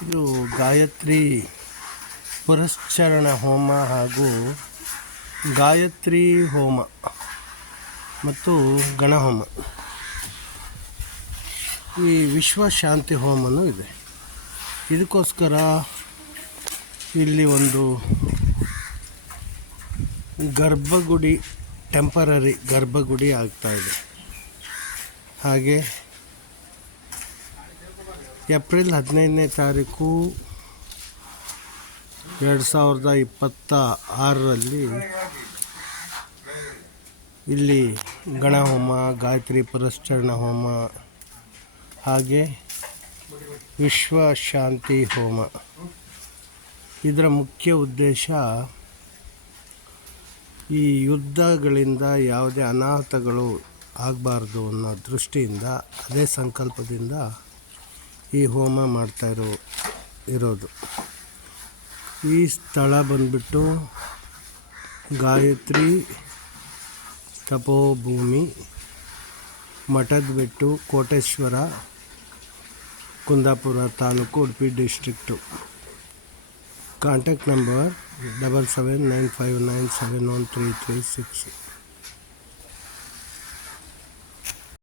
ಇದು ಗಾಯತ್ರಿ ಪುರಶ್ಚರಣ ಹೋಮ ಹಾಗೂ ಗಾಯತ್ರಿ ಹೋಮ ಮತ್ತು ಗಣಹೋಮ. ಈ ವಿಶ್ವ ಶಾಂತಿ ಹೋಮನೂ ಇದೆ. ಇದಕ್ಕೋಸ್ಕರ ಇಲ್ಲಿ ಒಂದು ಗರ್ಭಗುಡಿ, ಟೆಂಪರರಿ ಗರ್ಭಗುಡಿ ಆಗ್ತಾಯಿದೆ. ಹಾಗೆ ಏಪ್ರಿಲ್ 15ನೇ ತಾರೀಕು 2026ರಲ್ಲಿ ಇಲ್ಲಿ ಗಣಹೋಮ, ಗಾಯತ್ರಿ ಪುರಶ್ಚರಣ ಹೋಮ ಹಾಗೆ ವಿಶ್ವ ಶಾಂತಿ ಹೋಮ. ಇದರ ಮುಖ್ಯ ಉದ್ದೇಶ ಈ ಯುದ್ಧಗಳಿಂದ ಯಾವುದೇ ಅನಾಹುತಗಳು ಆಗಬಾರ್ದು ಅನ್ನೋ ದೃಷ್ಟಿಯಿಂದ, ಅದೇ ಸಂಕಲ್ಪದಿಂದ ಈ ಹೋಮ ಮಾಡ್ತಾ ಇರೋದು. ಈ ಸ್ಥಳ ಬಂದ್ಬಿಟ್ಟು Gayatri Tapobhumi, Mathadabettu, Koteshwara, Kundapura taluk, Udupi district. Contact number 7795971336.